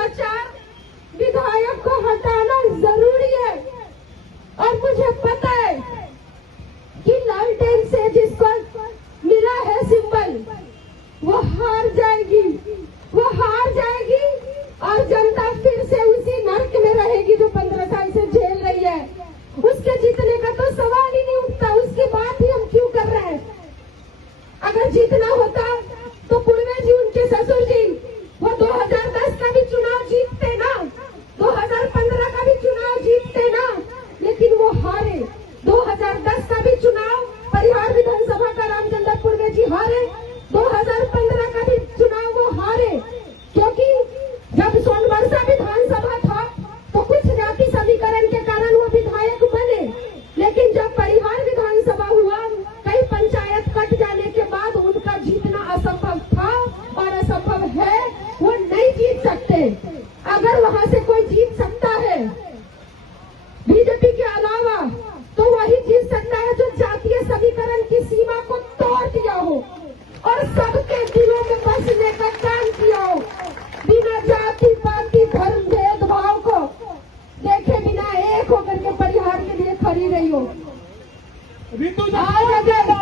भ्रष्टाचार विधायक को हटाना जरूरी है। और मुझे पता है कि लालटेन से जिसको मिला है सिंबल, वो हार जाएगी, वो हार जाएगी और जनता फिर से उसी नर्क में रहेगी जो 15 साल से झेल रही है। उसके जीतने का तो सवाल ही नहीं उठता, उसकी बात ही हम क्यों कर रहे हैं। अगर जीतना होता तो पूर्वे जी, उनके ससुर जी, वो 2010 का भी चुनाव जीतते ना, 2015 का भी चुनाव जीतते ना, लेकिन वो हारे। 2010 का भी चुनाव परिहार विधानसभा का रामचंद्र पूर्वे जी हारे, 2015 का भी चुनाव वो हारे, क्योंकि जब सोनबरसा विधानसभा था तो कुछ जाति समीकरण के कारण वो विधायक बने, लेकिन जब परिहार विधानसभा हुआ, कई पंचायत कट जाने के बाद उनका जीतना असंभव था और असंभव है, वो नहीं जीत सकते। अगर वहां से कोई जीत सकता है बीजेपी के अलावा, तो वही जीत सकता है जो जातीय समीकरण की सीमा को तोड़ दिया हो और सबके दिलों में बसने का काम किया हो, बिना जाति पाति धर्म भेदभाव को देखे बिना एक होकर के परिहार के लिए खड़ी रही हो। रितु आज अगर